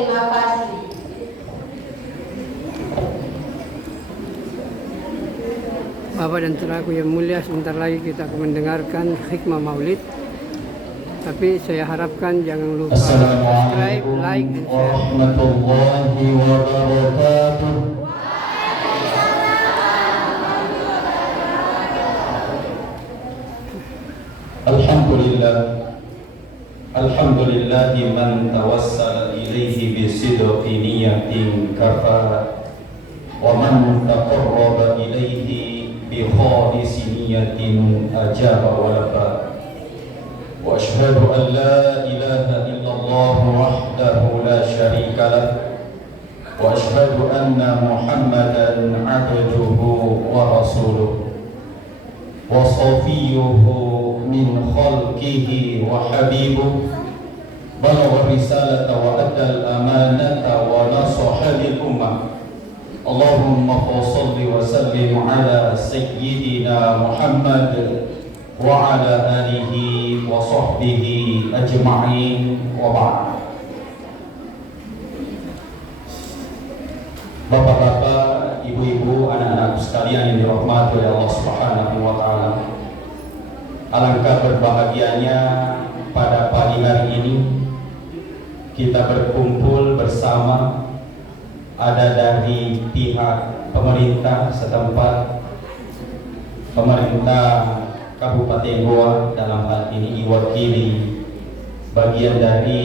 terima kasih. Bapak dan saudaraku yang mulia, sebentar lagi kita akan mendengarkan hikmah maulid. Tapi saya harapkan jangan lupa subscribe, like, dan share. Warahmatullahi wabarakatuh. Alhamdulillah. Alhamdulillahi man tawassala ilaihi bisidqi niyatin kafara wa man taqarraba ilaihi bi khalisi niyatin ajaba wa labba. Wa ashhadu an la ilaha illallah wahdahu la syarika lah wa ashhadu anna Muhammadan abduhu wa rasuluh wa safiyuhu min khalqihi wa habibuh balagha risalata wa adda al-amanata wa nasaha lil ummah. Allahumma shalli wa sallim ala sayyidina Muhammad wa ala alihi wa sahbihi ajma'in wa ba'd. Bapak-bapak, ibu-ibu, anak-anak sekalian yang dirahmati oleh Allah Subhanahu wa taala. Alangkah berbahagianya pada pagi hari ini kita berkumpul bersama, ada dari pihak pemerintah setempat, pemerintah Kabupaten Goa, dalam hal ini diwakili bagian dari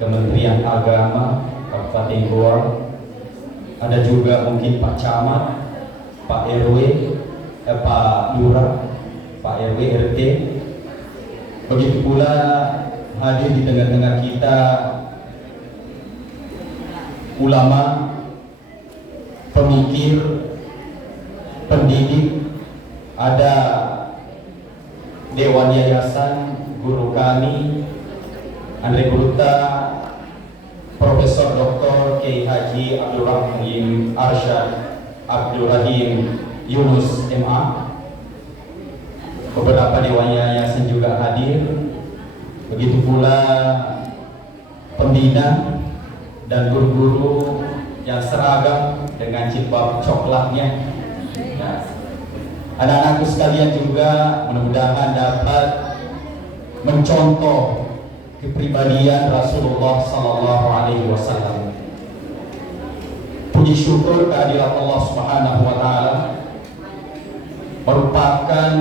Kementerian Agama Kabupaten Goa, ada juga mungkin Pak Camat, Pak RW, Pak Lurah, Pak RW RT. Begitu pula hadir di tengah-tengah kita ulama, pemikir, pendidik, ada Dewan Yayasan, guru kami Andre Guruta, Profesor Dr. Kiai Haji Abdul Rahim Arsyad Abdul Rahim Yunus MA. Beberapa Dewan Yayasan juga hadir. Begitu pula pembina dan guru-guru yang seragam dengan jilbab coklatnya. Nah, anak-anakku sekalian juga mudah-mudahan dapat mencontoh kepribadian Rasulullah Sallallahu Alaihi Wasallam. Puji syukur kehadirat Allah Subhanahu Wa Taala merupakan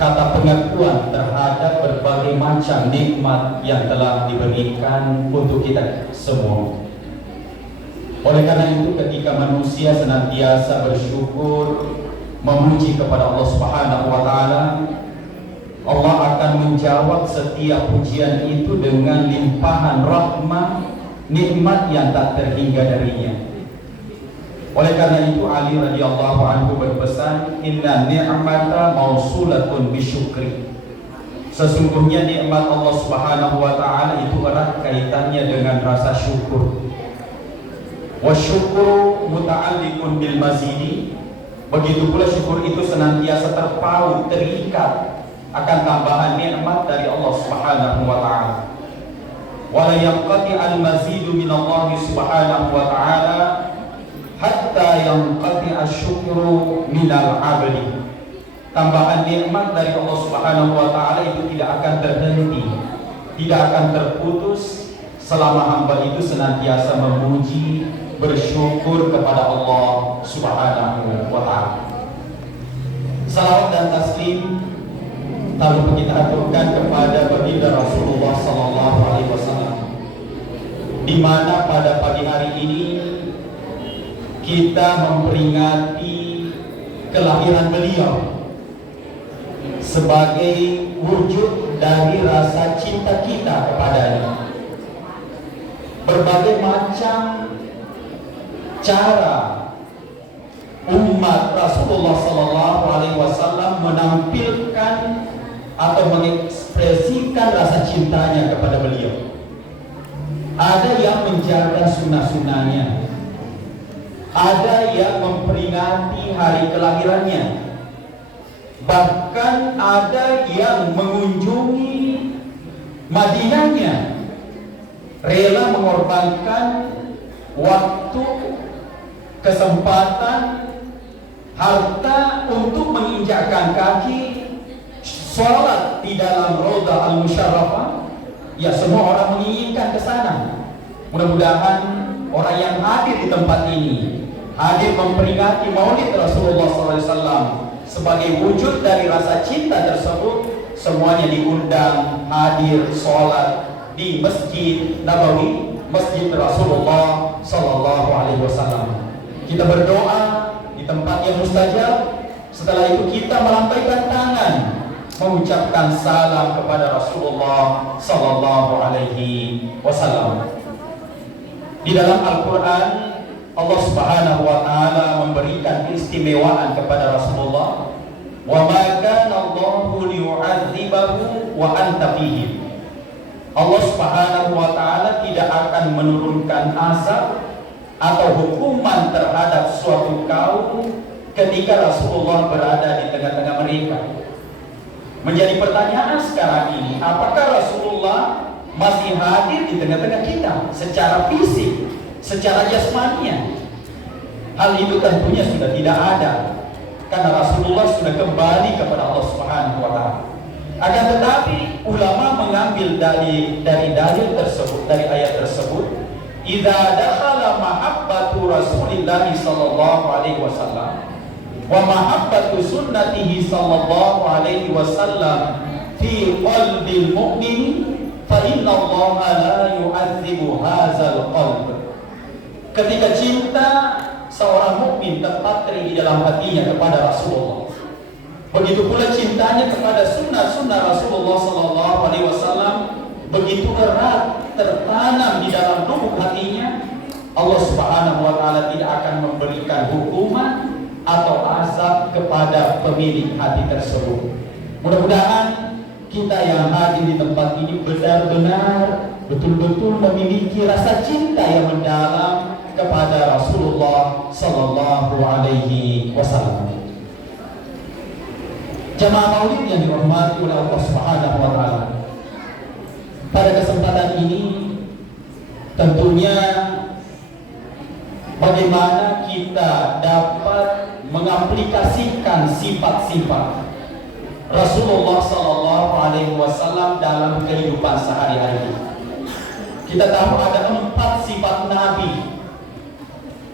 kata pengakuan terhadap berbagai macam nikmat yang telah diberikan untuk kita semua. Oleh karena itu, ketika manusia senantiasa bersyukur, memuji kepada Allah Subhanahu Wa Taala, Allah akan menjawab setiap pujian itu dengan limpahan rahmat, nikmat yang tak terhingga darinya. Oleh karena itu, Ali radhiyallahu anhu berpesan, "Inna ni'mata mausulatun bisyukri." Sesungguhnya nikmat Allah Subhanahu wa taala itu erat kaitannya dengan rasa syukur. Wa syukru muta'alliqun bil mazidi. Begitu pula syukur itu senantiasa terpaut, terikat akan tambahan nikmat dari Allah Subhanahu wa taala. Wala yanqati al-mazidu min Allah Subhanahu wa taala hatta yanqati asyukru min al-'abdi. Tambahan nikmat dari Allah Subhanahu wa taala itu tidak akan terhenti, tidak akan terputus selama hamba itu senantiasa memuji, bersyukur kepada Allah Subhanahu wa taala. Salawat dan taslim tak lupa kita aturkan kepada baginda Rasulullah sallallahu alaihi wasallam, di mana pada pagi hari ini kita memperingati kelahiran beliau sebagai wujud dari rasa cinta kita kepadanya. Berbagai macam cara umat Rasulullah sallallahu alaihi wasallam menampilkan atau mengekspresikan rasa cintanya kepada beliau. Ada yang menjaga sunnah-sunnahnya, ada yang memperingati hari kelahirannya, bahkan ada yang mengunjungi Madinahnya, rela mengorbankan waktu, kesempatan, harta untuk menginjakkan kaki sholat di dalam Raudhah Al-Musyarrafah. Ya, semua orang menginginkan ke sana. Mudah-mudahan orang yang hadir di tempat ini hadir memperingati Maulid Rasulullah SAW sebagai wujud dari rasa cinta tersebut, semuanya diundang hadir sholat di Masjid Nabawi, Masjid Rasulullah SAW. Kita berdoa di tempat yang mustajab. Setelah itu kita melambaikan tangan mengucapkan salam kepada Rasulullah SAW. Di dalam Al-Quran, Allah Subhanahu wa Ta'ala memberikan keistimewaan kepada Rasulullah. Wa ma kana Allahu liyu'adzibahu wa anta fihim. Allah Subhanahu wa Ta'ala tidak akan menurunkan azab atau hukuman terhadap suatu kaum ketika Rasulullah berada di tengah-tengah mereka. Menjadi pertanyaan sekarang ini, apakah Rasulullah masih hadir di tengah-tengah kita secara fisik, secara jasmania? Hal itu tentunya sudah tidak ada, karena Rasulullah sudah kembali kepada Allah Subhanahu wa Ta'ala. Akan tetapi ulama mengambil dari dalil tersebut, dari ayat tersebut, idza dakhala mahabbatu Rasulillah sallallahu alaihi wasallam wa mahabbatu sunnatihi sallallahu alaihi wasallam fi qalbil mu'min fa inna Allah la yu'adzibu hadzal qalb. Ketika cinta seorang mukmin terpatri di dalam hatinya kepada Rasulullah, begitu pula cintanya kepada sunnah-sunnah Rasulullah sallallahu alaihi wasallam begitu erat tertanam di dalam lubuk hatinya, Allah Subhanahu wa Ta'ala tidak akan memberikan hukuman atau azab kepada pemilik hati tersebut. Mudah-mudahan kita yang hadir di tempat ini benar-benar betul-betul memiliki rasa cinta yang mendalam kepada Rasulullah sallallahu alaihi wasallam. Jamaah Maulid yang dirahmati oleh Allah Subhanahu wa Ta'ala, pada kesempatan ini tentunya bagaimana kita dapat mengaplikasikan sifat-sifat Rasulullah sallallahu alaihi wasallam dalam kehidupan sehari-hari. Kita tahu ada 4 sifat Nabi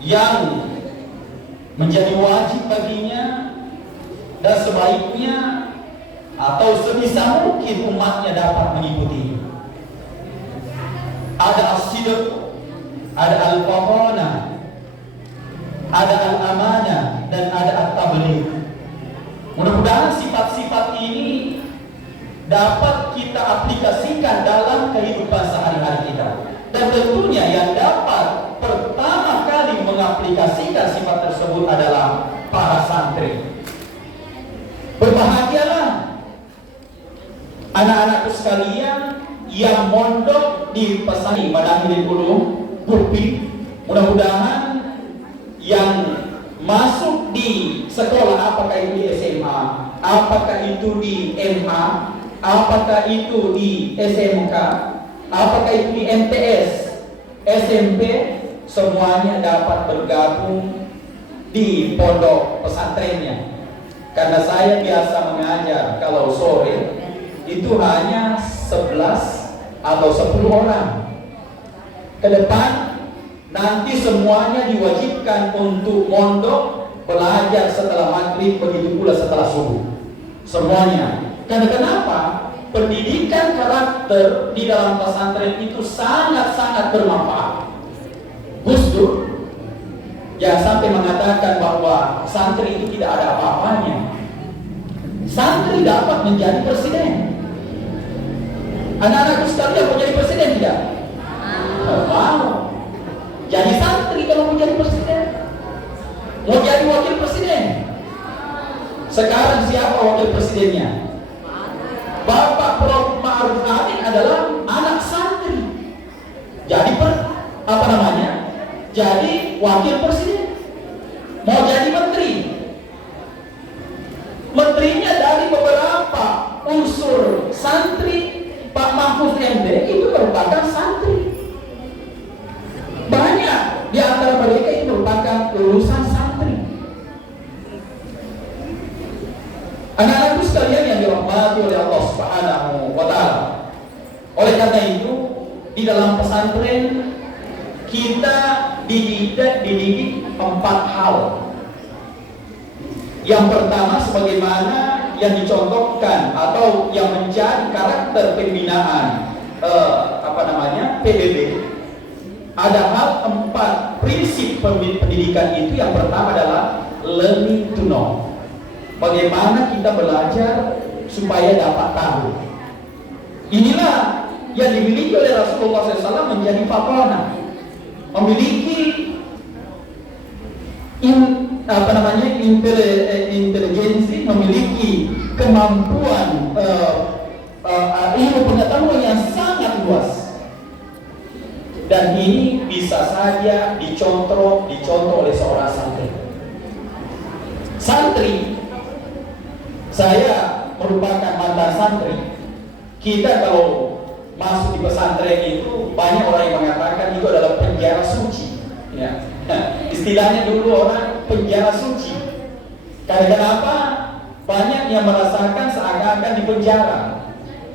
yang menjadi wajib baginya dan sebaiknya atau sebisa mungkin umatnya dapat mengikutinya. Ada as-sidq, ada al-qamanah, ada al-amanah, dan ada at-tabligh. Mudah-mudahan sifat-sifat ini dapat kita aplikasikan dalam kehidupan sehari-hari kita. Dan tentunya yang dapat pertama kali mengaplikasikan sifat tersebut adalah para santri. Berbahagialah anak-anakku sekalian yang mondok di Pesantren Madinah Ulum Burpi. Mudah-mudahan yang masuk di sekolah, apakah itu di SMA, apakah itu di MA, apakah itu di SMK, apakah itu di MTS, SMP, semuanya dapat bergabung di pondok pesantrennya. Karena saya biasa mengajar kalau sore itu hanya 11 atau 10 orang. Ke depan nanti semuanya diwajibkan untuk mondok belajar setelah maghrib, begitu pula setelah subuh. Semuanya. Karena kenapa? Pendidikan karakter di dalam pesantren itu sangat-sangat bermanfaat. Gus Dur jangan sampai mengatakan bahwa santri itu tidak ada apa-apanya. Santri dapat menjadi presiden. Anak-anakku sekalian mau jadi presiden tidak? Mau. Jadi santri kalau mau jadi presiden. Mau jadi wakil presiden. Sekarang siapa wakil presidennya? Bapak Prof. Ma'ruf Amin adalah anak santri. Jadi jadi wakil presiden. Mau jadi menteri. Menterinya dari beberapa unsur santri. Pak Mahfud MD itu merupakan santri. karena itu di dalam pesantren kita dididik 4 hal. Yang pertama, sebagaimana yang dicontohkan atau yang menjadi karakter pembinaan PBB, ada hal 4 prinsip pendidikan itu. Yang pertama adalah learning to know. Bagaimana kita belajar supaya dapat tahu. Inilah yang dimiliki oleh Rasulullah SAW menjadi fatona, memiliki intelijensi, memiliki kemampuan ilmu pengetahuan yang sangat luas. Dan ini bisa saja dicontoh oleh seorang santri. Saya merupakan mantan santri. Kita kalau masuk di pesantren itu banyak orang yang mengatakan itu adalah penjara suci. Ya. Istilahnya dulu orang penjara suci. Karena kenapa? Banyak yang merasakan seakan-akan di penjara.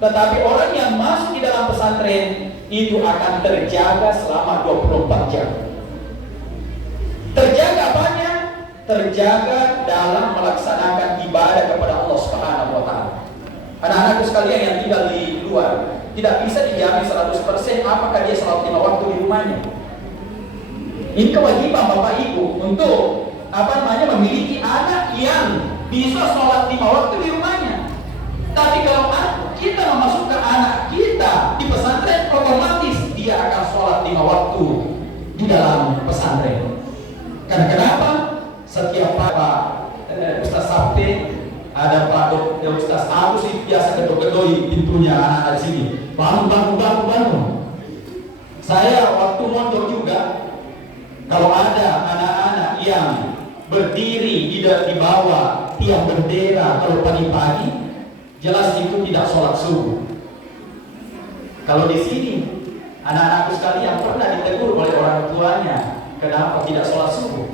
Tetapi orang yang masuk di dalam pesantren itu akan terjaga selama 24 jam. Terjaga apanya? Terjaga dalam melaksanakan ibadah kepada Allah Subhanahu wa taala. Anak-anakku sekalian yang tinggal di luar, tidak bisa dijamin 100% apakah dia salat 5 waktu di rumahnya. Ini kewajiban Bapak Ibu untuk memiliki anak yang bisa sholat 5 waktu di rumahnya. Tapi kalau kita memasukkan anak kita di pesantren, otomatis dia akan sholat 5 waktu di dalam pesantren. Karena kenapa? Setiap Pak Ustaz Sabte, ada Pak Ustaz Agus sih biasa gedor-gedoi pintunya anak-anak di sini. Bangun. Saya waktu mondok juga, kalau ada anak-anak yang berdiri di bawah tiang bendera kalau pagi-pagi, jelas itu tidak sholat subuh. Kalau di sini anak-anakku sekalian pernah ditegur oleh orang tuanya, kenapa tidak sholat subuh?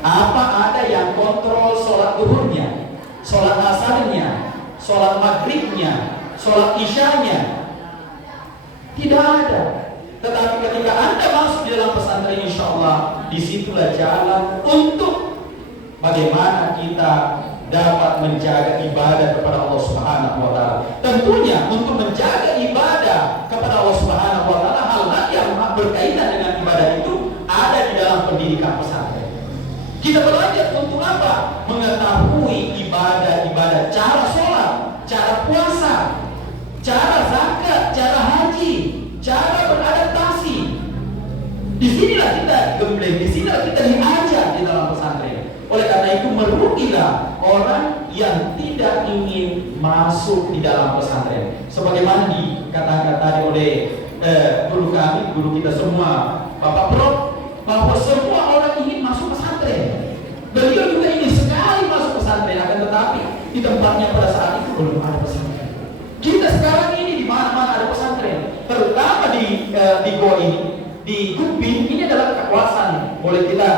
Apa ada yang kontrol sholat duhurnya, sholat asarnya, sholat maghribnya, sholat isyanya? Tidak ada. Tetapi ketika Anda masuk di dalam pesantren, insya Allah disitulah jalan untuk bagaimana kita dapat menjaga ibadah kepada Allah Subhanahu wa taala. Tentunya untuk menjaga ibadah kepada Allah Subhanahu wa taala, hal yang berkaitan dengan ibadah itu ada di dalam pendidikan pesantren. Kita belajar untuk apa? Mengetahui ibadah-ibadah, cara sholat, cara puasa, cara zakat, cara haji, cara beradaptasi. Disinilah kita gembleng, disinilah kita diajar di dalam pesantren. Oleh karena itu merugilah orang yang tidak ingin masuk di dalam pesantren. Sebagaimana dikatakan tadi oleh guru kita semua, Bapak Prof, bahwa semua orang ingin masuk pesantren. Beliau juga ingin sekali masuk pesantren, akan tetapi di tempatnya pada saat itu belum ada pesantren. Kita sekarang ini di mana-mana ada pesantren, terutama di Goa ini, di Gubin ini adalah kawasan. Boleh kita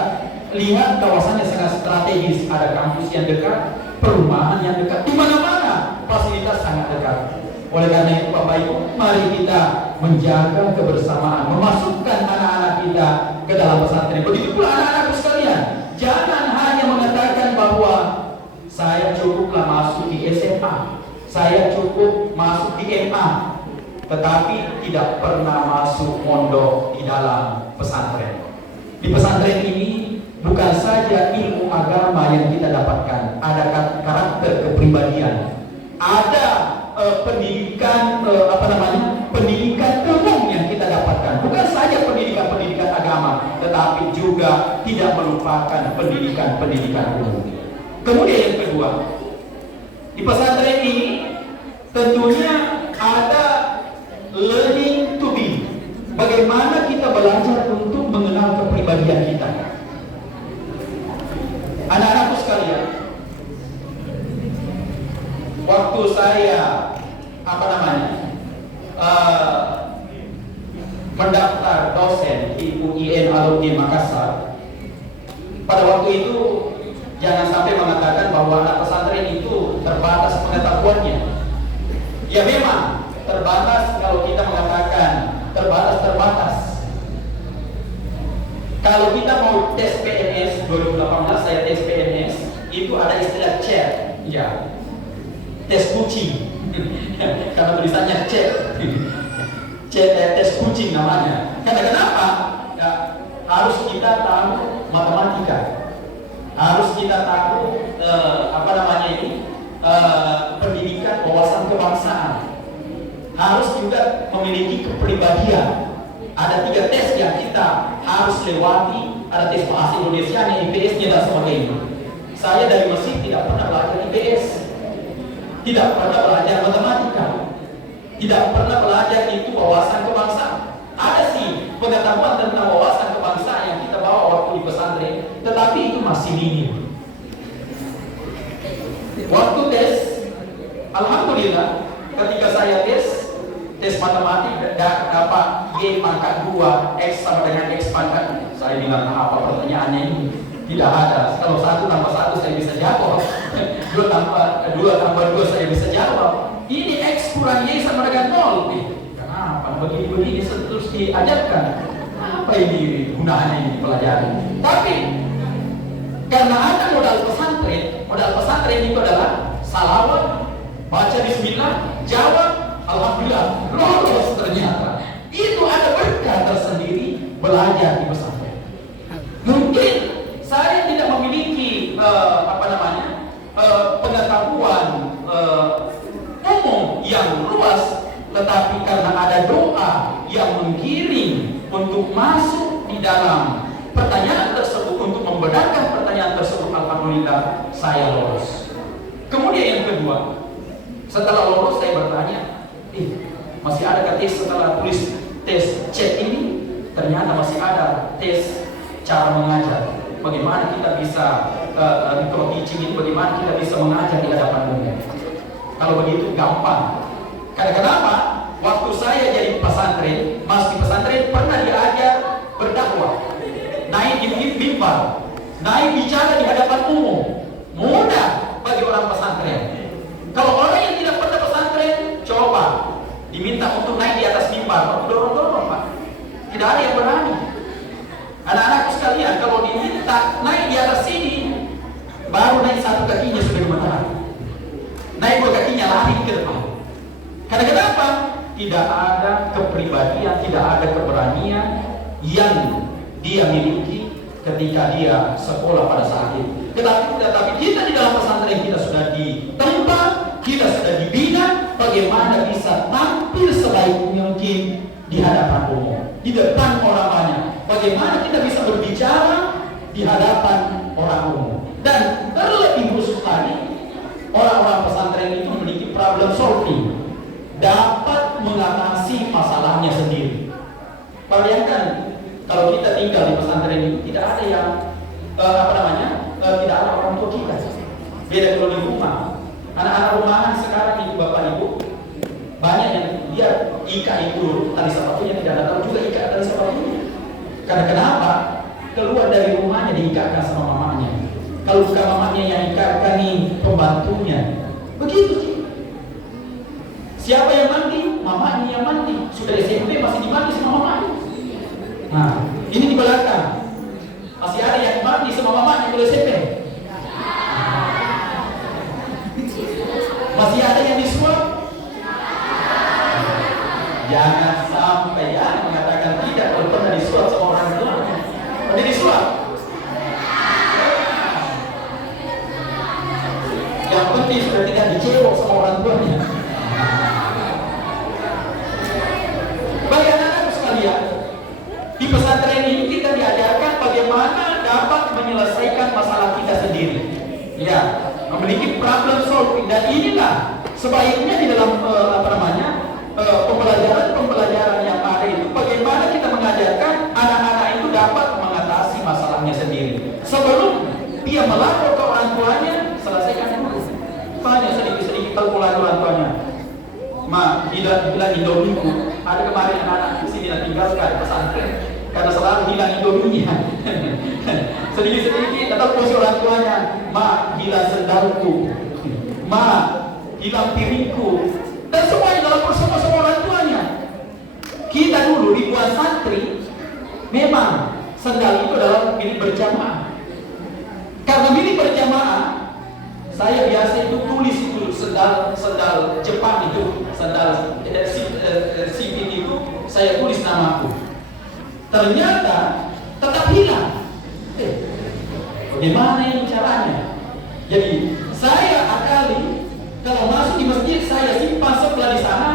lihat kawasannya sangat strategis, ada kampus yang dekat, perumahan yang dekat, di mana-mana fasilitas sangat dekat. Oleh karena itu Bapak Ibu, mari kita menjaga kebersamaan, memasukkan anak-anak kita ke dalam pesantren. Begitu pula anak-anakku sekalian, jangan hanya mengatakan bahwa saya cukuplah masuk di SMA, saya cukup masuk di MA, tetapi tidak pernah masuk mondok di dalam pesantren. Di pesantren ini bukan saja ilmu agama yang kita dapatkan, ada karakter kepribadian, ada pendidikan pendidikan umum yang kita dapatkan. Bukan saja pendidikan agama, tetapi juga tidak melupakan pendidikan umum. Kemudian yang kedua, di pesantren ini tentunya ada learning to be. Bagaimana kita belajar untuk mengenal kepribadian kita. Anak-anakku sekalian, waktu saya mendaftar dosen di UIN Alumni Makassar, pada waktu itu jangan sampai mengatakan bahwa anak pesantren itu terbatas pengetahuannya. Ya memang terbatas kalau kita mengatakan terbatas. Kalau kita mau tes PNS 2018, saya tes PNS, itu ada istilah chat, ya, tes kucing, karena tulisannya chat, tes kucing namanya. Karena kenapa? Ya, harus kita tahu matematika, harus kita tahu pendidikan wawasan kebangsaan, harus juga memiliki kepribadian. Ada 3 tes yang kita harus lewati. Ada tes bahasa Indonesia, IPS-nya dan sebagainya. Saya dari Mesir tidak pernah belajar IPS, tidak pernah belajar matematika, tidak pernah belajar itu wawasan kebangsaan. Ada sih pengetahuan tentang wawasan kebangsaan yang kita bawa waktu di pesantren, tetapi itu masih minim. Waktu tes, alhamdulillah, ketika saya tes matematik dapat Y pangkat 2, X sama dengan X pangkat. Saya bilang, apa pertanyaannya ini? Tidak ada. Kalau 1 tambah 1 saya bisa jawab. 2 tambah 2 saya bisa jawab. Ini X kurang Y sama dengan 0. Kenapa? Begini terus diajarkan. Apa ini gunanya ini dipelajari? Tapi karena ada modal pesantren itu adalah salawat, baca bismillah, jawab, alhamdulillah, lolos ternyata. Itu ada berkah tersendiri belajar di pesantren. Mungkin saya tidak memiliki pengetahuan umum yang luas, tetapi karena ada doa yang menggiring untuk masuk di dalam pertanyaan tersebut, untuk membenarkan pertanyaan tersebut, alhamdulillah saya lolos. Kemudian yang kedua, setelah lolos saya bertanya, masih ada tes setelah tulis tes chat ini? Ternyata masih ada tes cara mengajar. Bagaimana kita bisa teaching ini, bagaimana kita bisa mengajar di hadapan umum. Kalau begitu gampang. Karena kenapa? Waktu saya jadi pesantren, masih pesantren pernah diajar berdakwah, naik di mimbar, naik bicara di hadapan umum. Mudah bagi orang pesantren. Kalau orang yang tidak pernah pesantren, coba diminta untuk naik di atas mimbar, dorong-dorong Pak. Tidak ada yang berani. Anak-anakku sekalian, kalau diminta naik di atas sini, baru naik 1 kakinya sudah gemetar. Naik 2 kakinya lari ke depan. Karena kenapa? Tidak ada kepribadian, tidak ada keberanian yang dia miliki ketika dia sekolah pada saat itu. Tetapi kita di dalam pesantren kita sudah ditempa, kita sudah dibina bagaimana bisa tampil sebaik mungkin di hadapan umum, di depan orang banyak. Bagaimana kita bisa berbicara di hadapan orang umum. Dan terlebih khusus lagi, orang-orang pesantren itu memiliki problem solving, dapat mengatasi masalahnya sendiri. Bayangkan kalau kita tinggal di pesantren itu tidak ada yang tidak ada orang tua kita. Beda kalau di rumah. Anak-anak rumahan sekarang ibu bapak ibu banyak yang dia ika itu tali sepatunya tidak ada tahu juga ika tali sepatunya. Karena kenapa? Keluar dari rumahnya diikatkan sama mamanya. Kalau bukan mamanya yang ikatkan nih pembantunya. Begitu sih. Siapa yang mandi? Mamanya yang mandi. Sudah SMP masih dimandi sama mamanya. Nah, ini di belakang masih ada yang mandi sama mamanya di SMP. Masih ada yang disuap. Jangan sampai ya mengatakan tidak kalau pernah disuap sama orang tua. Pernah disuap. Yang penting sudah tidak dicewok sama orang tuanya. Bagi anak-anak sekalian, di pesantren ini kita diajarkan bagaimana dapat menyelesaikan masalah kita sendiri. Ya, memiliki problem solving, dan inilah sebaiknya di dalam pembelajaran yang ada itu bagaimana kita mengajarkan anak-anak itu dapat mengatasi masalahnya sendiri. Sebelum dia melapor ke orang tuanya, selesaikan dulu. Tanya sedikit-sedikit kalkulasi orang tuanya. Ma, tidak bilang Indomie. Ada kemarin anak-anak di sini yang tinggalkan pesantren karena selalu hilang Indominya. Sedikit-sedikit datang posisi orang tuanya, ma, hilang sendalku. Ma, hilang piringku, dan semuanya dalam bersama-sama orang tuanya. Kita dulu ribuan santri, memang sendal itu adalah milik berjamaah. Karena milik berjamaah, saya biasa itu tulis itu sendal Jepang itu, sendal sipit itu, saya tulis namaku. Ternyata tetap hilang. Bagaimana ini caranya? Jadi saya akali, kalau masuk di masjid saya simpan sebelah di sana,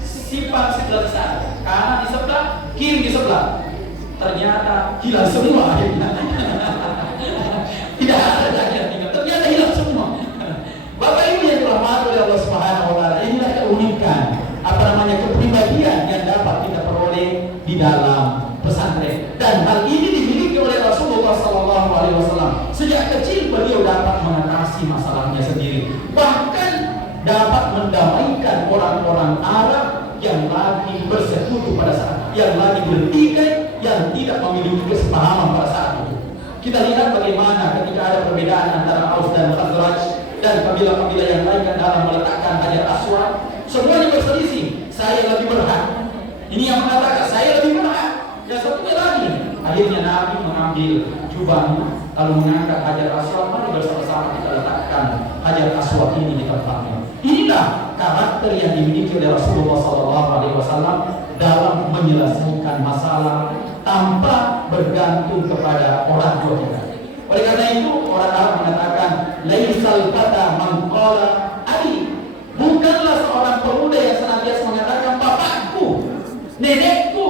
simpan sebelah di sana, kanan di sebelah, kiri di sebelah. Ternyata hilang semua. Tidak ada lagi yang tinggal. Ternyata hilang semua. Bapak Ibu yang dirahmati oleh Allah Subhanahu wa taala, inilah keunikan kepribadian yang dapat kita peroleh di dalam pesantren. Dan hal ini dimiliki oleh Rasulullah SAW. Sejak kecil beliau dapat mengatasi masalahnya sendiri, bahkan dapat mendamaikan orang-orang Arab yang lagi bersekutu pada saat, yang lagi bertikai, yang tidak memiliki kesepahaman pada saat itu. Kita lihat bagaimana ketika ada perbedaan antara Aus dan Khazraj dan kabilah-kabilah yang lain dalam meletakkan Hajar Aswad, semuanya berselisih. Saya lebih berhak. Ini yang mengatakan saya lebih berhak. Yang satunya lagi. Akhirnya Nabi mengambil jubahnya lalu mengangkat Hajar Aswad. Mari bersama-sama kita letakkan Hajar Aswad ini di tempatnya. Inilah karakter yang dimiliki oleh Rasulullah SAW dalam menyelesaikan masalah tanpa bergantung kepada orang tua kita. Oleh karena itu orang Arab mengatakan laisal fata man qala abi, bukanlah seorang pemuda yang senantiasa mengatakan bapakku, nenekku,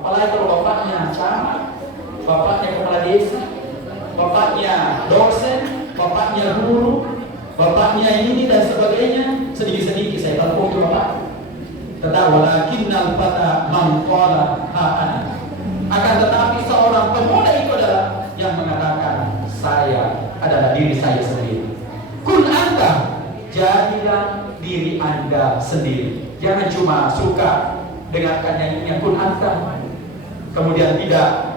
apalagi kalau bapaknya camat, bapaknya kepala desa, bapaknya dosen, bapaknya guru, bapaknya ini dan sebagainya. Sedikit-sedikit saya telepon ke bapak. Tetapi walakinnal fata man qala ha'ana. Akan tetapi seorang pemuda itu adalah yang mengatakan saya adalah diri saya sendiri. Kun anta, jadilah diri anda sendiri. Jangan cuma suka dengarkan nyanyinya kun anta, kemudian tidak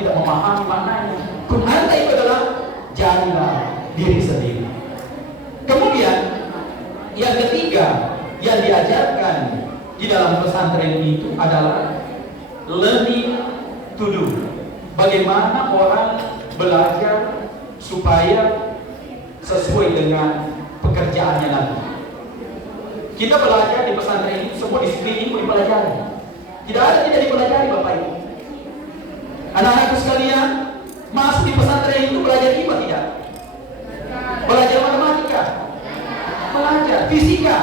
tidak memahami maknanya. Kun anta itu adalah jadilah diri sendiri. Kemudian yang ketiga yang diajarkan di dalam pesantren itu adalah learning to do. Bagaimana orang belajar supaya sesuai dengan pekerjaannya nanti. Kita belajar di pesantren ini semua disiplin itu dipelajari. Tidak ada tidak dipelajari Bapak Ibu. Anak-anakku sekalian, masuk di pesantren itu belajar IPA tidak? Belajar matematika, belajar fisika,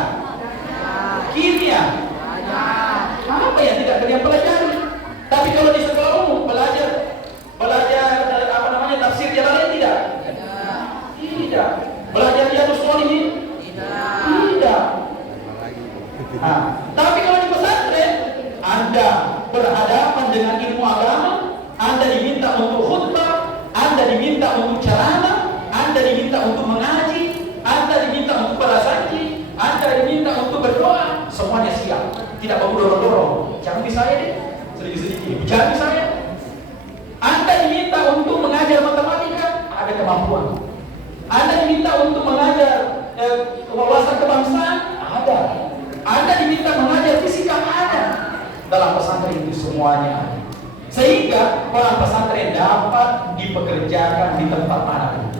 kimia, apa yang tidak kalian pelajari? Tapi kalau di sekolah umum belajar tafsir Jalalain tidak? Tidak. Belajar Riyadhus Shalihin? Tidak. Nah, tapi kalau di pesantren Anda berhadapan dengan ilmu agama, Anda diminta untuk khutbah, Anda diminta untuk ceramah, Anda diminta untuk mengaji, Anda diminta untuk bersaksi, Anda diminta untuk berdoa, semuanya siap. Tidak perlu dorong-dorong. Jangan bisa saya deh. Sedikit-sedikit. Jangan saya. Anda diminta untuk mengajar matematika, ada kemampuan. Anda diminta untuk mengajar wawasan kebangsaan, ada. Anda diminta mengajar fisika, ada. Dalam pesantren itu semuanya. Sehingga orang pesantren dapat dipekerjakan di tempat mana.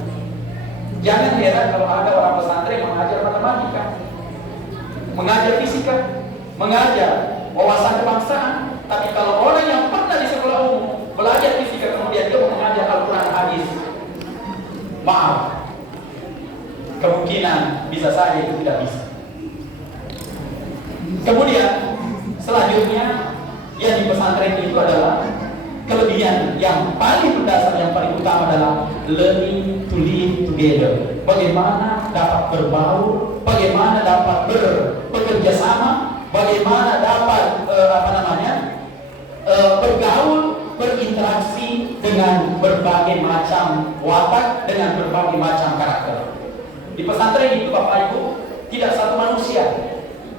Jangan heran kalau ada orang pesantren mengajar matematika, mengajar fisika, mengajar wawasan kebangsaan. Tapi kalau orang yang pernah di sekolah umum belajar fisika kemudian dia mengajar Al-Quran hadis, maaf, kemungkinan bisa saja itu tidak bisa. Kemudian selanjutnya yang di pesantren itu adalah kelebihan yang paling mendasar, yang paling utama adalah learning to live together. Bagaimana dapat berbaur, bagaimana dapat bekerja sama, bagaimana dapat bergaul, berinteraksi dengan berbagai macam watak, dengan berbagai macam karakter. Di pesantren itu Bapak Ibu tidak satu manusia.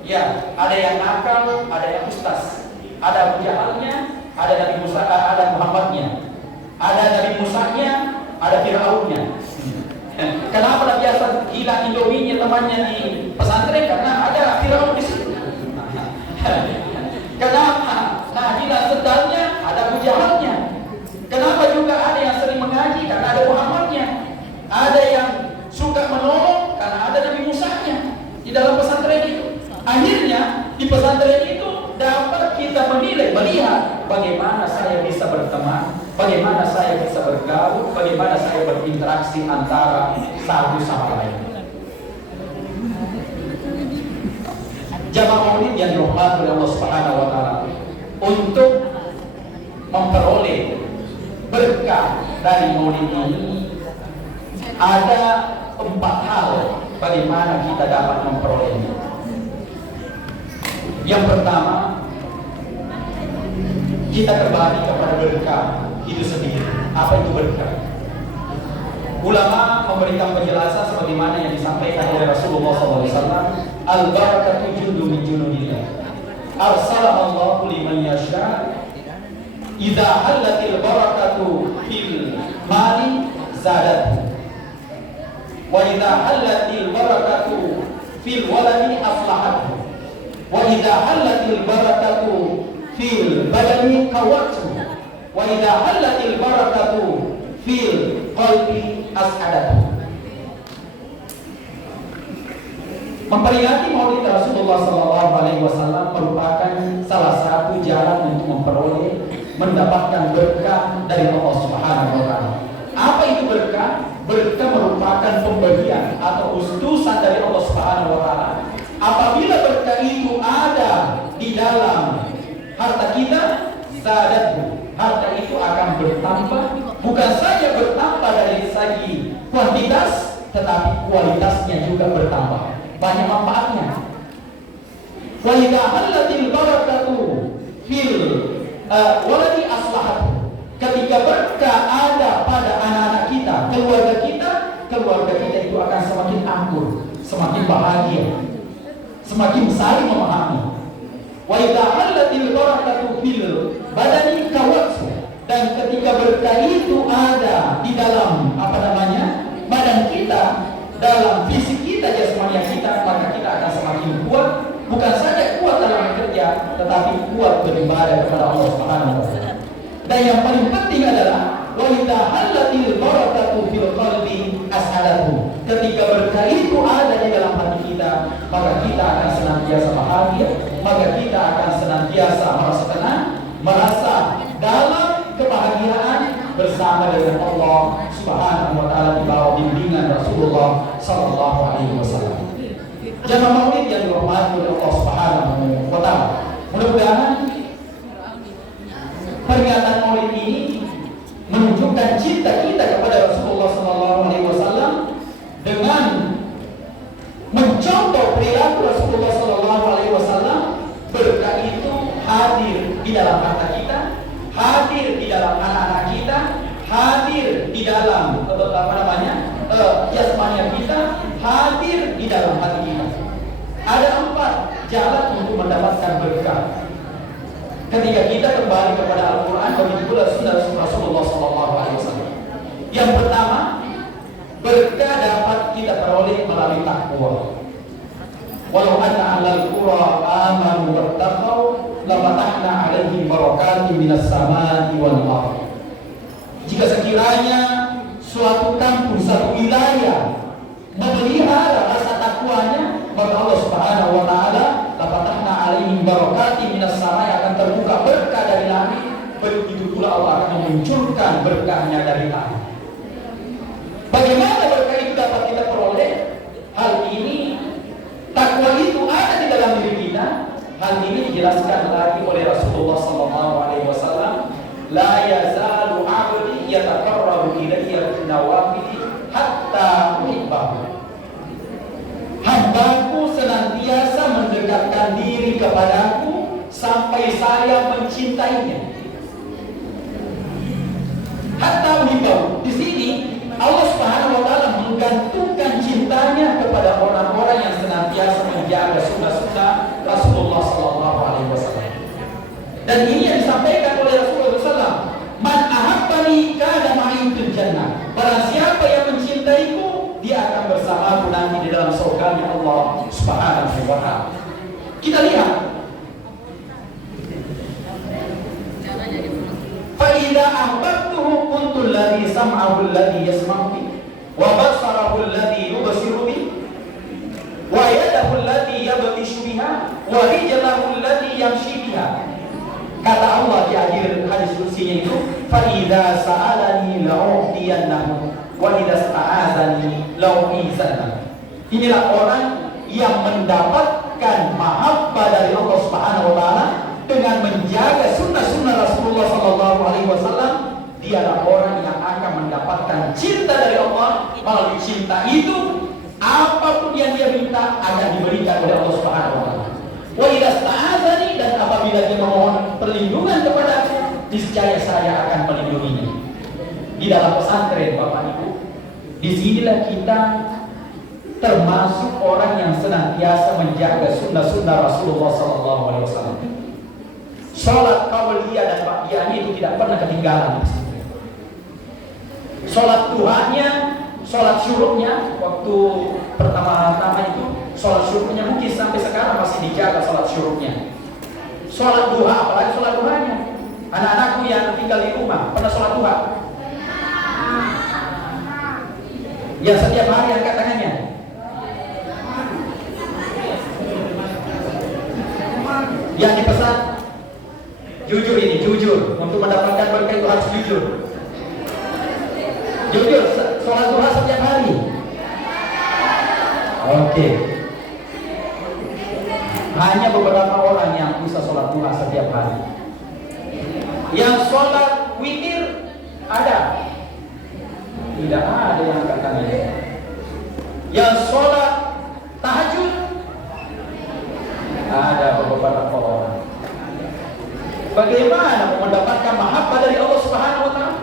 Ya, ada yang nakal, ada yang ustaz, ada Abu Jahalnya, ada Nabi Musa, ada Muhammadnya, ada Nabi Musanya, ada Firaunnya. Kenapa Nabi biasa hilang Indominya temannya di pesantren? Karena ada Firaun di situ. Kenapa? Nah, hilang sendalnya ada Abu Jahalnya. Kenapa juga ada yang sering mengaji? Karena ada Muhammadnya. Ada yang suka menolong karena ada Nabi Musanya di dalam pesantren itu. Akhirnya di pesantren itu dapat kita menilai, melihat bagaimana saya bisa berteman, bagaimana saya bisa bergaul, bagaimana saya berinteraksi antara satu sama lain. Jamaah maulid yang dirahmati oleh Allah Subhanahu wa taala, untuk memperoleh berkah dari maulid ini ada 4 hal bagaimana kita dapat memperolehnya. Yang pertama, kita kembali kepada berkah itu sendiri. Apa itu berkah? Ulama memberikan penjelasan sebagaimana yang disampaikan oleh Rasulullah SAW. Al-barakatu jundu min junudillah. Arsalallahu liman yasha. Idza hallatil barakatu fil mali zadat. Wa idza hallatil barakatu fil waladi aflahat. Wa idza hallatil barakatu fil badani qawwatu. Wa idza hallatil barakatu fil qalbi as'adatu. Memperingati Maulid Rasulullah SAW merupakan salah satu jalan untuk memperoleh, mendapatkan berkah dari Allah Subhanahu wa taala. Apa itu berkah? Berkah merupakan pemberian atau utusan dari Allah Subhanahu wa taala. Apabila berkah itu ada di dalam harta kita, zadatu, harta itu akan bertambah, bukan saja bertambah dari segi kuantitas, tetapi kualitasnya juga bertambah. Banyak manfaatnya. Wa idza hallatil barakatu fil waladi aslahat. Ketika berkah ada pada anak-anak kita, keluarga kita itu akan semakin akur, semakin bahagia, semakin saling memahami. Wa idza hallatil barakatu fil badani qawwatu. Dan ketika berkah itu ada di dalam badan kita, dalam fisik kita, jasmani kita, maka kita akan semakin kuat. Bukan saja kuat dalam bekerja, tetapi kuat beribadah kepada Allah Subhanahu wa taala. Dan yang paling penting adalah wa idza hallatil barakatu fil qalbi as'adatu. Ketika berkah itu ada di dalam hati kita, maka kita akan senantiasa bahagia, maka kita akan senantiasa merasa tenang, merasa dalam kebahagiaan bersama dengan Allah Subhanahu wa taala di bawah bimbingan Rasulullah sallallahu alaihi wasallam. Jamaah maulid yang dirahmati oleh Allah Subhanahu wa taala. Mudah-mudahan peringatan maulid ini menunjukkan cinta kita kepada Rasulullah sallallahu alaihi wasallam dengan mencontoh perilaku Rasulullah sallallahu alaihi wasallam. Berkah itu hadir di dalam harta kita, hadir di dalam anak-anak kita, hadir di dalam jasmani kita, hadir di dalam hati kita. Ada 4 jalan untuk mendapatkan berkah. Ketika kita kembali kepada Al-Quran, begitu pula sunnah Rasulullah SAW. Yang pertama, berkah dapat kita peroleh melalui takwa. Walau anna ahlal qura amanu wattaqau lafatahna 'alaihim barakatim minas samai wal ardh. Jika sekiranya suatu kampung, satu wilayah memelihara rasa takwanya, maka Allah Subhanahu wa taala lafatahna 'alaihim barakatim minas samai, akan terbuka berkah dari langit. Begitu pula Allah akan memunculkan berkahnya dari langit. Bagaimana berkah itu dapat kita peroleh? Hal ini, takwa itu ada di dalam diri kita. Hal ini dijelaskan lagi oleh Rasulullah SAW. La yazalu 'abdi yataqarrabu ilayya bin nawafil hatta uhibbahu. Hambaku senantiasa mendekatkan diri kepadaku sampai saya mencintainya. Hatta uhibbahu. Di sini Allah Subhanahu wa taala menggantungkan cintanya kepada orang-orang yang senantiasa menjaga sunnah-sunnah Rasulullah sallallahu alaihi wasallam. Dan ini yang disampaikan oleh Rasulullah SAW. Man ahabbani kana ma'i fil jannah. Barang siapa yang mencintaiku, dalam surganya Allah Subhanahu wa Ta'ala. Kita lihat, fa idza ahbabtuhu kuntu alladhi sam'ahu alladhi yasma'u bihi wa basarahu alladhi yubsiru bihi wa yadahu allati yabtishu biha wa rijlahu allati yamshi biha. Kata Allah di akhir hadis kursinya itu, fa idza sa'alani la'u'tiyannahu wa idza sta'azani la'u'izannahu. Inilah orang yang mendapatkan mahabbah dari Allah Subhanahu wa Ta'ala dengan menjaga sunnah-sunnah Rasulullah sallallahu alaihi wasallam. Dialah orang yang akan mendapatkan cinta dari Allah. Melalui cinta itu, apapun yang dia minta akan diberikan oleh Allah Subhanahu wa Ta'ala. Wa idza sta'adzani, dan apabila dia memohon perlindungan kepadaku, niscaya saya akan melindunginya. Di dalam pesantren Bapak Ibu, disinilah kita termasuk orang yang senantiasa menjaga sunnah-sunnah Rasulullah sallallahu alaihi wasallam. Salat qabliyah dan ba'diyah itu tidak pernah ketinggalan. Salat duhanya, salat syuruknya, waktu pertama-tama itu salat syuruknya mungkin sampai sekarang masih dijaga salat syuruknya. Salat duha, apalagi salat duhanya. Anak-anakku yang tinggal di rumah pernah salat duha? Yang setiap hari angkat tangannya. Yang dipesan jujur, ini jujur, untuk mendapatkan berkah itu harus jujur. Jujur, sholat duha setiap hari. Oke. Hanya beberapa orang yang bisa sholat duha setiap hari. Yang sholat witir ada? Tidak ada yang angkat tangannya. Yang sholat tahajud ada beberapa orang. Bagaimana mendapatkan mahabbah dari Allah Subhanahu wa Ta'ala?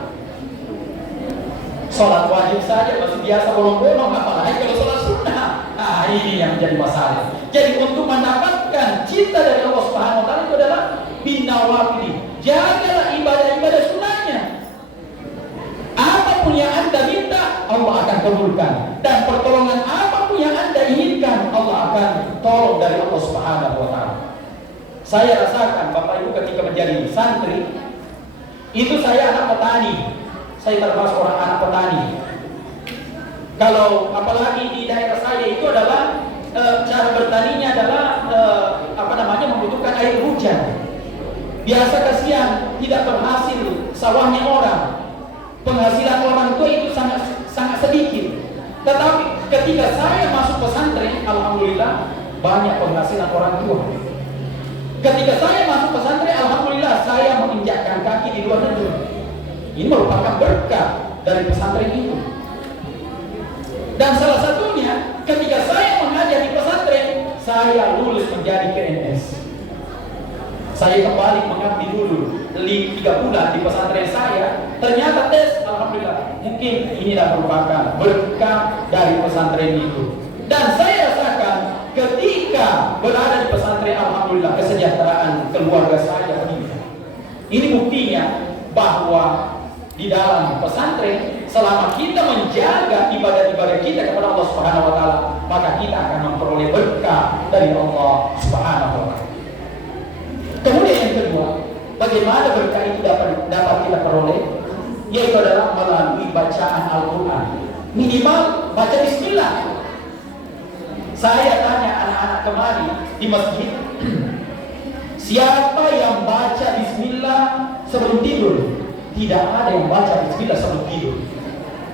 Salat wajib saja masih biasa bolong-bolong, apalagi kalau salat sunnah. Nah, ini yang menjadi masalah. Jadi untuk mendapatkan cinta dari Allah Subhanahu wa Ta'ala itu adalah binawafil. Jagalah ibadah-ibadah sunnahnya. Apapun yang Anda minta, Allah akan kabulkan. Dan pertolongan apapun yang Anda inginkan, Allah akan tolong dari Allah Subhanahu wa Ta'ala. Saya rasakan Bapak Ibu ketika menjadi santri, itu saya anak petani. Saya termasuk orang anak petani. Kalau apalagi di daerah saya itu adalah cara bertaninya adalah membutuhkan air hujan. Biasa kasihan tidak berhasil sawahnya orang. Penghasilan orang tua itu sangat sedikit. Tetapi ketika saya masuk pesantren, alhamdulillah banyak penghasilan orang tua. Ketika saya masuk pesantren, alhamdulillah saya menginjakkan kaki di luar negeri. Ini merupakan berkah dari pesantren itu. Dan salah satunya, ketika saya mengajar di pesantren, saya lulus menjadi PNS. Saya kembali mengabdi dulu 3 bulan di pesantren saya. Ternyata tes, alhamdulillah, mungkin inilah merupakan berkah dari pesantren itu. Dan saya rasakan ketika berada di pesantren, alhamdulillah, kesejahteraan keluarga saya meningkat. Ini buktinya bahwa di dalam pesantren, selama kita menjaga ibadah-ibadah kita kepada Allah Subhanahu wa Ta'ala, maka kita akan memperoleh berkah dari Allah Subhanahu wa Ta'ala. Kemudian yang kedua, bagaimana berkah itu dapat kita peroleh? Yaitu adalah melalui bacaan Al-Quran. Minimal baca bismillah. Saya tanya anak-anak kemari di masjid, siapa yang baca bismillah sebelum tidur? Tidak ada yang baca bismillah sebelum tidur.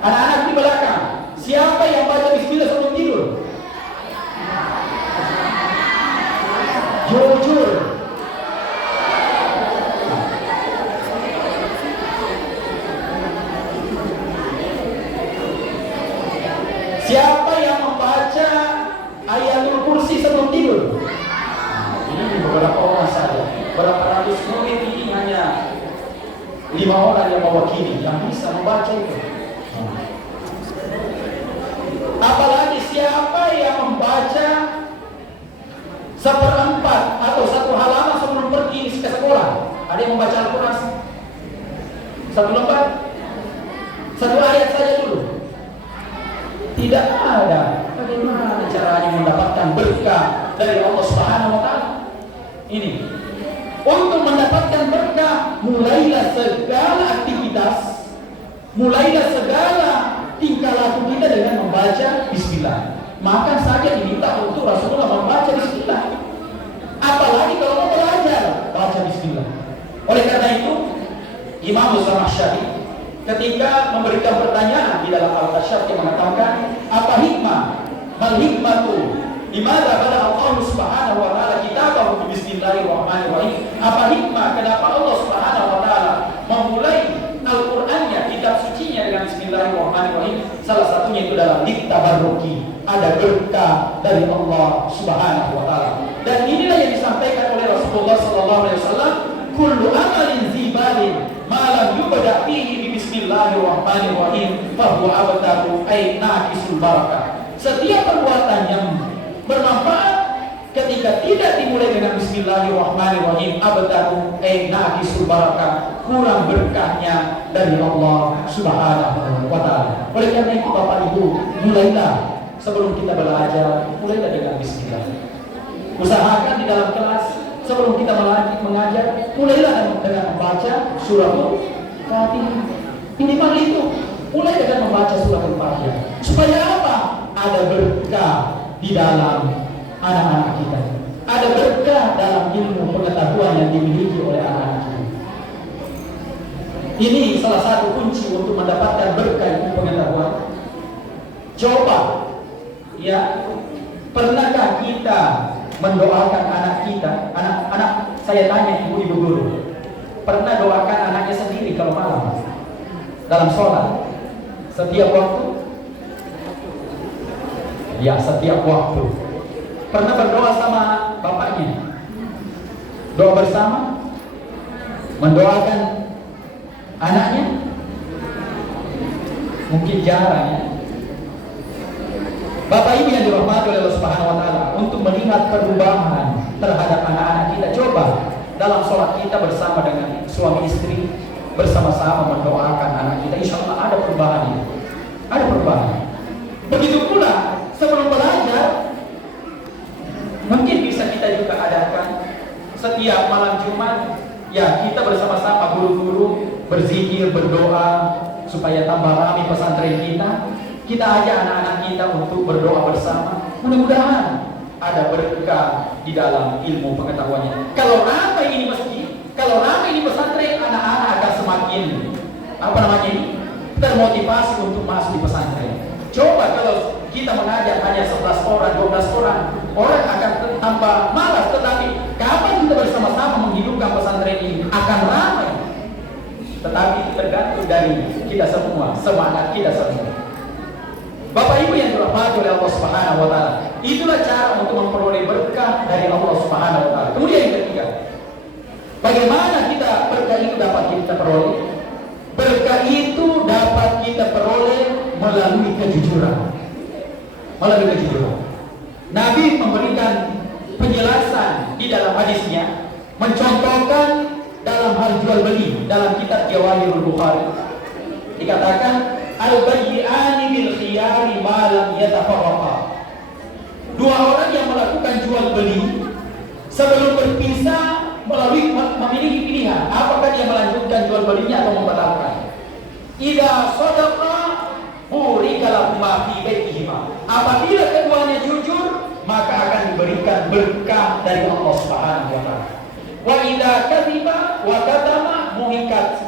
Anak-anak di belakang, siapa yang baca bismillah sebelum tidur? Jujur. Siapa yang membaca ayatul kursi sebelum tidur? Ini beberapa orang saja. Berapa ratus murid ini hanya 5 orang yang mewakili yang bisa membaca itu. Apalagi siapa yang membaca 1/4 atau 1 halaman sebelum pergi ke sekolah? Ada yang membaca Al-Quran 1 lembar? 1 ayat saja dulu? Tidak ada. Bagaimana caranya mendapatkan berkah dari Allah Subhanahu wa taala? Ini. Untuk mendapatkan berkah, mulailah segala aktivitas, mulailah segala tingkah laku kita dengan membaca bismillah. Maka saja diminta untuk Rasulullah membaca bismillah. Apalagi kalau mau belajar, baca bismillah. Oleh karena itu, Imam Zamakhsyari ketika memberikan pertanyaan di dalam Al-Kasyaf yang mengatakan, apa hikmah? Mal hikmatu? Dimana pada Allah Subhanahu wa taala kitabahu bismillahirrahmanirrahim? Apa hikmah kenapa Allah Subhanahu wa taala memulai Al-Qur'annya, kitab sucinya dengan bismillahirrahmanirrahim? Salah satunya itu dalam ditabarruki, ada berkah dari Allah Subhanahu wa taala. Dan inilah yang disampaikan oleh Rasulullah sallallahu alaihi wasallam, kullu amalin zibalin ma lam yubda fihi bi bismillahirrahmanirrahim fa huwa abtaru ay naqisul barakah. Setiap perbuatan yang bermanfaat ketika tidak dimulai dengan bismillahirrahmanirrahim, abtaru ay naqisul barakah, kurang berkahnya dari Allah Subhanahu wa taala. Oleh karena itu Bapak Ibu, mulailah sebelum kita belajar, mulailah dengan bismillah. Usahakan di dalam kelas sebelum kita mengajar, mulailah dengan membaca surah Al-Fatihah. Minimal itu, mulai dengan membaca surah Al-Fatihah. Supaya apa? Ada berkah di dalam anak-anak kita. Ada berkah dalam ilmu pengetahuan yang dimiliki oleh anak-anak kita. Ini salah satu kunci untuk mendapatkan berkah ilmu pengetahuan. Coba, ya, pernahkah kita mendoakan anak kita? Anak saya tanya ibu-ibu guru, pernah doakan anaknya sendiri kalau malam dalam sholat setiap waktu? Ya, setiap waktu. Pernah berdoa sama bapaknya? Doa bersama? Mendoakan anaknya? Mungkin jarang ya. Bapak Ibu yang dirahmati oleh Allah Subhanahu wa taala, untuk melihat perubahan terhadap anak-anak kita, coba dalam sholat kita bersama dengan suami istri, bersama-sama mendoakan anak kita, insya Allah ada perubahan. Ada perubahan. Begitu pula sebelum belajar, mungkin bisa kita juga adakan setiap malam Jumat, ya, kita bersama-sama guru-guru berzikir, berdoa supaya tambah ramai pesantren kita. Kita ajak anak-anak kita untuk berdoa bersama. Mudah-mudahan ada berkah di dalam ilmu pengetahuannya. Kalau ramai ini masjid, kalau ramai ini pesantren, anak-anak akan semakin termotivasi untuk masuk di pesantren. Coba kalau kita mengajar hanya 11 orang, 12 orang akan tambah malas. Tetapi kapan kita bersama-sama menghidupkan pesantren ini akan ramai. Tetapi tergantung dari kita semua, semangat kita semua. Bapak Ibu yang dirahmati oleh Allah Subhanahu wa taala, itulah cara untuk memperoleh berkah dari Allah Subhanahu wa taala. Kemudian yang ketiga, bagaimana kita berkah itu dapat kita peroleh? Berkah itu dapat kita peroleh melalui kejujuran. Melalui kejujuran. Nabi memberikan penjelasan di dalam hadisnya, mencontohkan dalam hal jual beli dalam kitab Jawahirul Bukhari. Dikatakan al-bayyi'ani bil khiyari ma lam yatafarraqa. Dua orang yang melakukan jual beli sebelum berpisah memiliki pilihan, apakah dia melanjutkan jual belinya atau membatalkan. Idza sadaqa burika lahuma fi baitihima. Apabila keduanya jujur, maka akan diberikan berkah dari Allah Subhanahu wa taala. Wa idza kadhiba wa katama muhikat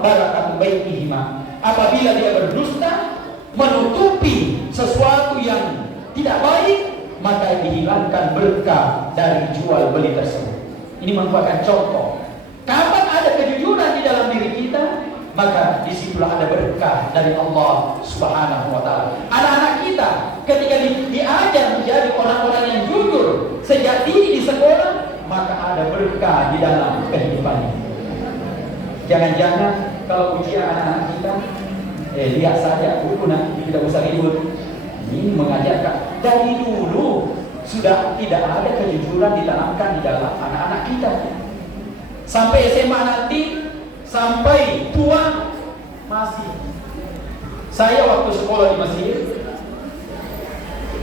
barakatu baitihima. Apabila dia berdusta, menutupi sesuatu yang tidak baik, maka dihilangkan berkah dari jual beli tersebut. Ini merupakan contoh. Kapan ada kejujuran di dalam diri kita, maka disitulah ada berkah dari Allah Subhanahu wa taala. Anak-anak kita ketika diajar menjadi orang-orang yang jujur sejak dini di sekolah, maka ada berkah di dalam kehidupannya. Jangan-jangan kalau ujian anak-anak kita, lihat saja buku, nanti tidak usah ribut. Ini mengajarkan dari dulu sudah tidak ada kejujuran ditanamkan di dalam anak-anak kita. Sampai SMA nanti, sampai tua masih. Saya waktu sekolah di Mesir,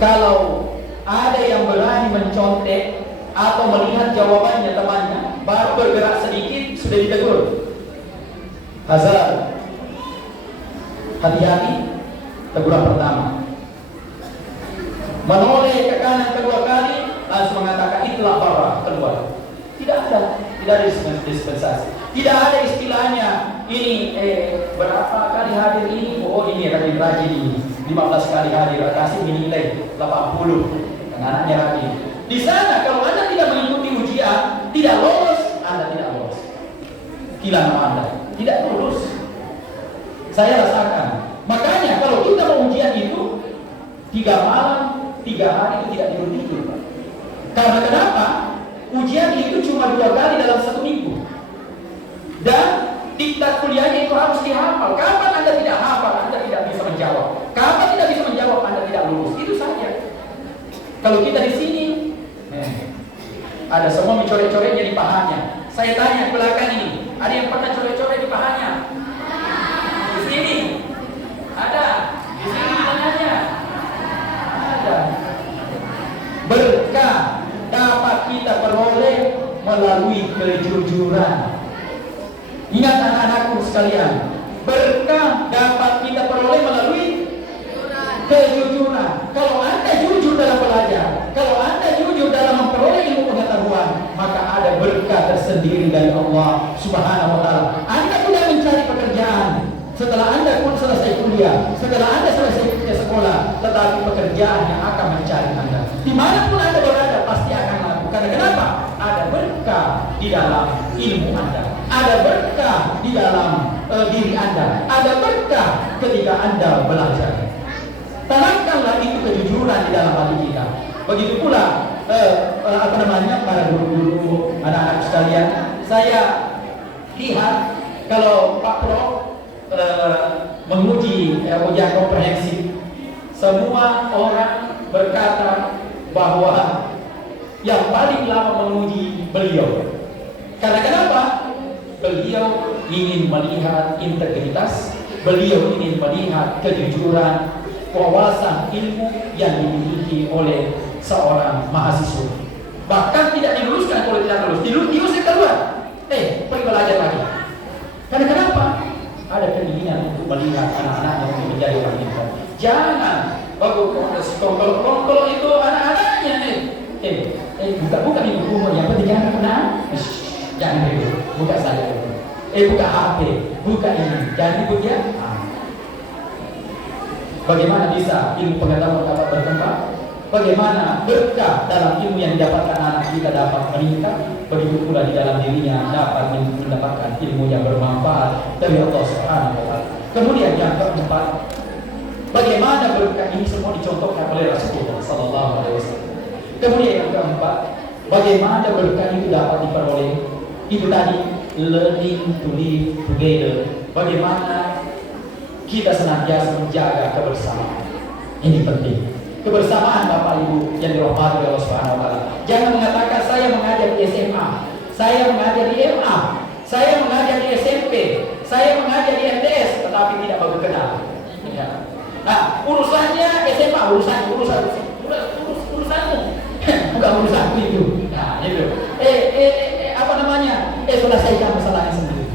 kalau ada yang berani mencontek atau melihat jawabannya temannya, baru bergerak sedikit sudah ditegur. Hazar, hati-hati. Teguran pertama. Menoleh ke kanan kedua kali, langsung mengatakan itulah barah, keluar. Tidak ada dispensasi. Tidak ada istilahnya ini berapa kali hadir ini, oh ini akan dirajin ini 15 kali hadir, kasih nilai 80 anaknya hadir. Di sana kalau Anda tidak mengikuti ujian, tidak lolos, Anda tidak lolos. Hilang Anda, tidak lulus. Saya rasakan. Makanya kalau kita mau ujian itu 3 malam, 3 hari itu tidak tidur. Karena kenapa? Ujian itu cuma 2 kali dalam 1 minggu. Dan diktat kuliahnya itu harus dihafal. Kapan Anda tidak hafal, Anda tidak bisa menjawab. Kapan tidak bisa menjawab, Anda tidak lulus. Itu saja. Kalau kita di sini, ada semua mencoret-coretnya di pahanya. Saya tanya belakang ini, ada yang pernah coret-coret di pahanya? Di sini ada. Di sini tanyanya ada. Berkah dapat kita peroleh melalui kejujuran. Ingat anak-anakku sekalian, berkah dapat kita peroleh melalui kejujuran. Kalau Anda jujur dalam belajar, kalau Anda jujur dalam memperoleh ilmu pengetahuan, maka ada berkah tersendiri dari Allah Subhanahu wa taala. Anda tidak mencari pekerjaan setelah Anda pun selesai kuliah, setelah Anda selesai sekolah, tetapi pekerjaan yang akan mencari Anda. Dimanapun Anda berada pasti akan laku. Karena kenapa? Ada berkah di dalam ilmu Anda, ada berkah di dalam diri Anda, ada berkah ketika Anda belajar. Tanamkanlah itu kejujuran di dalam hati kita. Begitu pula para guru-guru, anak-anak sekalian, saya lihat kalau Pak Pro menguji ujian komprehensif, semua orang berkata bahwa yang paling lama menguji beliau. Karena kenapa? Beliau ingin melihat integritas, beliau ingin melihat kejujuran, wawasan ilmu yang dimiliki oleh seorang mahasiswa. Bahkan tidak diluluskan kalau tidak lulus, diusir keluar. Pergi belajar lagi. Karena kenapa? Ada keinginan untuk melihat anak-anaknya untuk menjadi orang pintar. Jangan kalau itu anak-anaknya buka ibu umur yang penting jangan kenal. Jangan itu, buka saya. Buka HP, buka ini, jangan ikut ya. Bagaimana bisa ilmu pengetahuan dapat berkembang? Bagaimana berkah dalam ilmu yang didapatkan anak kita dapat meningkat? Begitu pula di dalam dirinya dapat mendapatkan ilmu yang bermanfaat dari Allah Subhanahu wa taala. Kemudian yang keempat, bagaimana berkah ini semua dicontohkan oleh Rasulullah sallallahu alaihi wasallam. Kemudian yang keempat, bagaimana berkah itu dapat diperoleh? Itu tadi learning to live together. Bagaimana kita senantiasa menjaga kebersamaan. Ini penting. Kebersamaan Bapak Ibu yang dirahmati oleh Allah Subhanahu wa taala. Jangan mengatakan saya mengajar di SMA, saya mengajar di MA, saya mengajar di SMP, saya mengajar di MTS, tetapi tidak bagus kenal. Ya. Nah, urusannya SMA, urusanmu, bukan urusanku itu. Nah, itu. Selesaikan masalahnya sendiri.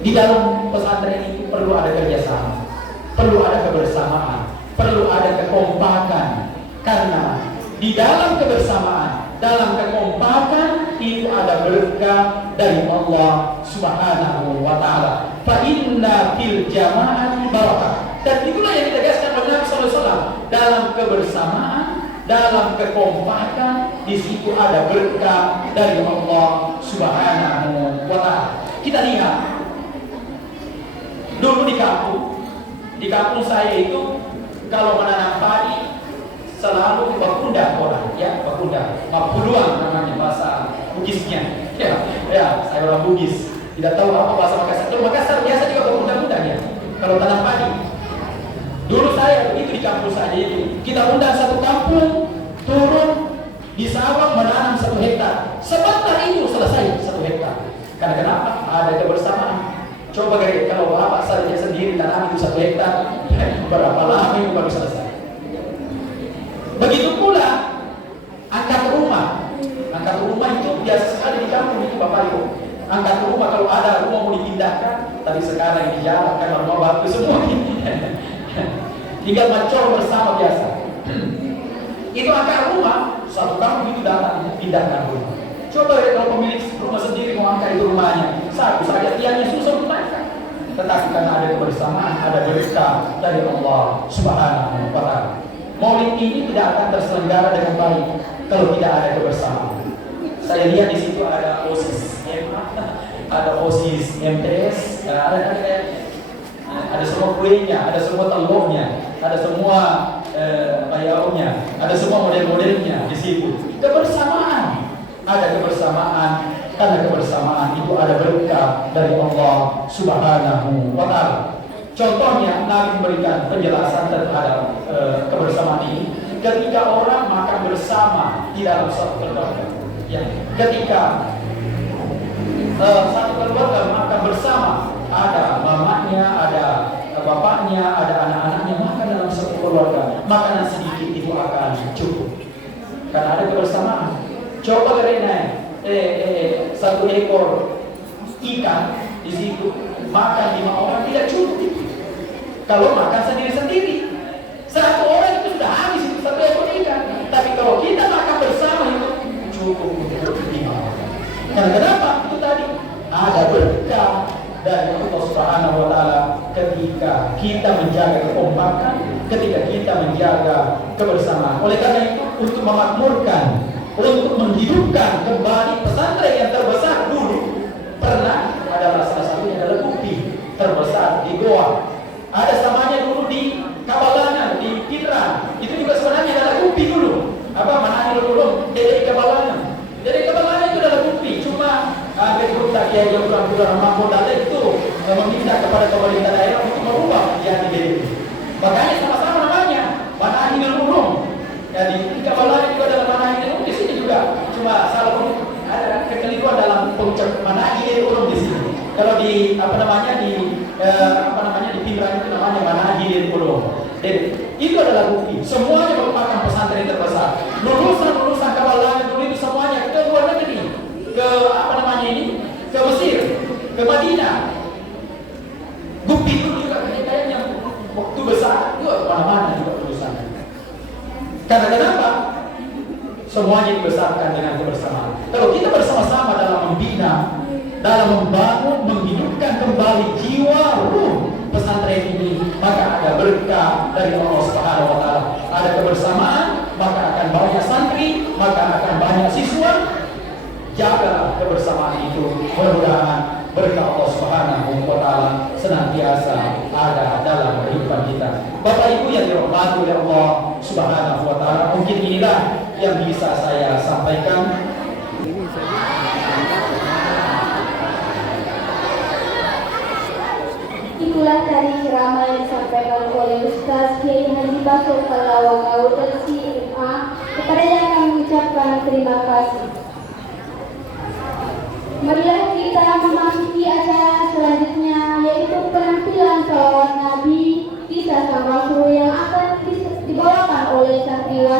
Di dalam pesantren itu perlu ada kerjasama, perlu ada kebersamaan, perlu ada kekompakan. Karena di dalam kebersamaan, dalam kekompakan itu ada berkah dari Allah Subhanahu wa taala. Fa inna fil jama'ati barakah. Dan itulah yang ditegaskan oleh Nabi sallallahu alaihi wasallam, dalam kebersamaan, dalam kekompakan, di situ ada berkah dari Allah Subhanahu wa taala. Kita lihat dulu di kampung saya itu kalau menanam padi selalu berkundang orang, ya, berkundang. Mapuluan namanya bahasa Bugisnya. Ya, saya orang Bugis. Tidak tahu apa bahasa Makassar. Kalau Makassar biasa juga berkundang-kundang ya. Kalau tanam padi. Dulu saya begitu di kampung saya itu. Kita undang satu kampung turun di sawah menanam 1 hektar. Sebentar itu selesai 1 hektar. Karena kenapa? Ada kebersamaan. Coba kalau bapak saja sendiri tanam itu 1 hektar, berapa lama itu baru selesai? Begitu pula angkat rumah. Angkat rumah itu biasa sekali di kampung itu Bapak Ibu. Angkat rumah kalau ada rumah mau dipindahkan, tapi sekarang di jalan kan rumah batu semua. Tinggal macor bersama biasa. Itu angkat rumah, satu kampung itu datang pindahkan rumah. Coba ya kalau pemilik rumah sendiri mau angkat itu rumahnya, satu saja tiangnya susah dinaikkan. Tetapi karena ada kebersamaan, ada berkah dari Allah Subhanahu wa Ta'ala. Maulid ini tidak akan terselenggara dengan baik kalau tidak ada kebersamaan. Saya lihat di situ ada OSIS, ada OSIS MTS, ada semua kuenya, ada semua telurnya, ada semua bayaunya, ada semua model-modelnya di situ. Kebersamaan, ada kebersamaan. Karena kebersamaan itu ada berkah dari Allah Subhanahu wa Ta'ala. Contohnya, Nabi memberikan penjelasan terhadap kebersamaan ini. Ketika orang makan bersama di dalam satu keluarga, ya, ketika satu keluarga makan bersama, ada mamanya, ada bapaknya, ada anak-anaknya makan dalam satu keluarga, makanan sedikit itu akan cukup. Karena ada kebersamaan. Coba karena satu ekor ikan di situ makan 5 orang tidak cukup. Kalau makan sendiri-sendiri, satu orang itu sudah habis itu satu ekor ikan. Tapi kalau kita makan bersama itu cukup untuk 5 orang. Karena kenapa? Itu tadi ada berkah dari Allah Subhanahu wa Ta'ala ketika kita menjaga kekompakan, ketika kita menjaga kebersamaan. Oleh karena itu, untuk memakmurkan, untuk menghidupkan kembali pesantren yang terbesar dulu, pernah adalah salah satunya adalah Gupi terbesar di Goa. Ada samanya dulu di Kabalangan, di Pinran. Itu juga sebenarnya adalah Gupi dulu. Manahil dulu, Dede Kabalangan. Dede Kabalangan itu adalah Gupi. Cuma grup tak kiai yang pulang-pulang mampu data itu meminta kepada pemerintah daerah untuk merubah menjadi Dede. Makanya sama-sama namanya Manahil dulu. Jadi Kabalangan juga adalah Manahil dulu. Di sini juga. Cuma salah ada kekeliruan dalam pengucap Manahil dulu di sini. Kalau di di Pinran itu namanya Manahil dulu. Jadi itu adalah bukti. Semuanya merupakan pesantren terbesar. Lulusan Kabalangan dulu itu semuanya ke luar negeri, ke ke Mesir, ke Madinah. Bukti itu juga kayaknya waktu besar juga mana-mana juga lulusan. Karena kenapa? Semuanya dibesarkan dengan kebersamaan. Kalau kita bersama-sama dalam membina, dalam membangun, menghidupkan kembali jiwa ruh pesantren ini, maka ada berkah dari Allah Subhanahu wa Ta'ala. Ada kebersamaan, maka akan banyak santri, maka akan banyak siswa. Jaga kebersamaan itu, mudah-mudahan berkah Allah Subhanahu wa Ta'ala senantiasa ada dalam kehidupan kita. Bapak Ibu yang dirahmati oleh Allah Subhanahu wa Ta'ala, mungkin inilah yang bisa saya sampaikan. Itulah tadi ceramah yang disampaikan oleh Ustaz Kiai Haji Baso Kalawangau dari CMA, kepada yang kami mengucapkan terima kasih. Marilah kita memasuki acara selanjutnya, yaitu penampilan salawat Nabi kisah sang Rasul yang akan dibawakan oleh santriwati